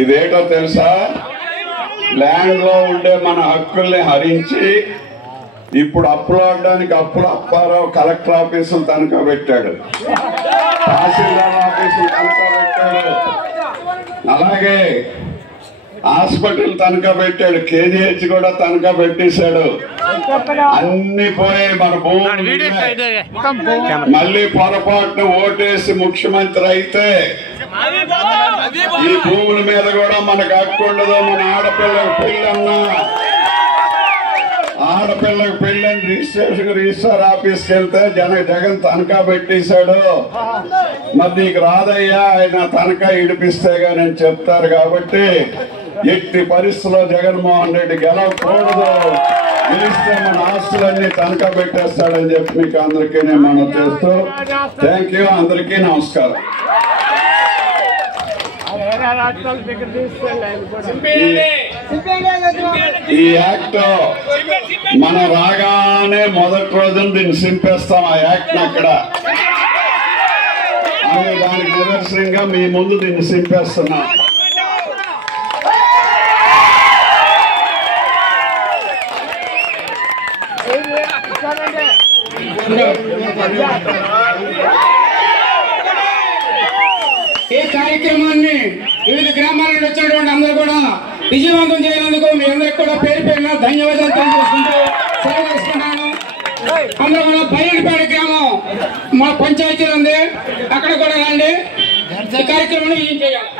ఇదేటో తెలుసా, ల్యాండ్ లో ఉండే మన హక్కుల్ని హరించి ఇప్పుడు అప్పులాడడానికి అప్పారావు కలెక్టర్ ఆఫీసులు తనఖా పెట్టాడు, తహసీల్దార్ ఆఫీసులు తనఖా పెట్టాడు, అలాగే హాస్పిటల్ తనఖా పెట్టాడు, కేజీహెచ్ కూడా తనఖా పెట్టేశాడు. అన్ని పోయి మన భూమి మళ్ళీ పొరపాటున ఓటేసి ముఖ్యమంత్రి అయితే ఈ భూముల మీద కూడా మనకు హక్కు ఉండదు. మన ఆడపిల్లలకు పెళ్ళని రిజిస్టర్ ఆఫీస్కి వెళ్తే జగన్ తనఖా పెట్టేశాడు. మరి నీకు రాదయ్యా ఆయన తనఖా ఇడిపిస్తే గాని చెప్తారు. కాబట్టి ఎట్టి పరిస్థితుల్లో జగన్మోహన్ రెడ్డి గెలవకూడదు, గెలిస్తే మన ఆస్తులన్నీ తనఖా పెట్టేస్తాడని చెప్పి మీకు అందరికీ నేను మనం చేస్తూ థ్యాంక్ యూ. అందరికీ నమస్కారం. ఈ యాక్ట్ మనం రాగానే మొదటి రోజున దీన్ని సింపేస్తాం. ఆ యాక్ట్ అక్కడ దానికి నిదర్శనంగా మీ ముందు దీన్ని సింపేస్తున్నాం. ఈ కార్యక్రమాన్ని వివిధ గ్రామాల నుండి వచ్చినటువంటి అందరూ కూడా విజయవంతం చేయనందుకు మీ అందరికి కూడా పేరు పేరున ధన్యవాదాలు తెలియజేసుకుంటూ సెలవు తీసుకున్నాను. అందరూ కూడా బయలుపేట గ్రామం మా పంచాయతీలు ఉంది, అక్కడ కూడా రండి. ఈ కార్యక్రమాన్ని చేయాలి.